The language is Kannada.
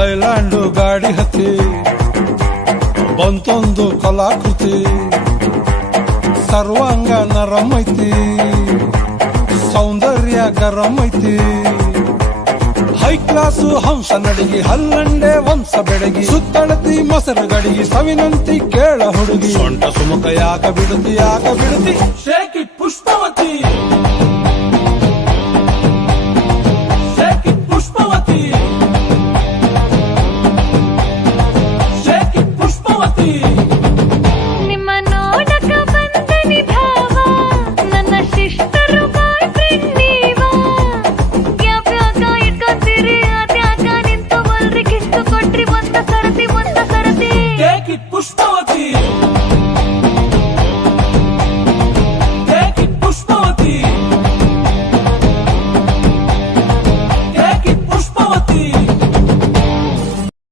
ಲೈಲ್ಯಾಂಡು ಗಾಡಿ ಹತ್ತಿ ಬಂತೊಂದು ಕಲಾಕೃತಿ ಸರ್ವಾಂಗ ನರಂ ಐತಿ ಸೌಂದರ್ಯ ಗರಂ ಐತಿ ಹೈ ಕ್ಲಾಸು ಹಂಸ ನಡಿಗಿ ಹಲ್ಲಂಡೆ ವಂಶ ಬೆಡಗಿ ಸುತ್ತಳತಿ ಮೊಸರು ಗಡಿಗಿ ಸವಿನಂತಿ ಕೇಳ ಹುಡುಗಿ ಸೊಂಟ ಸುಮುಖ ಯಾಕ ಬಿಡುತ್ತಿ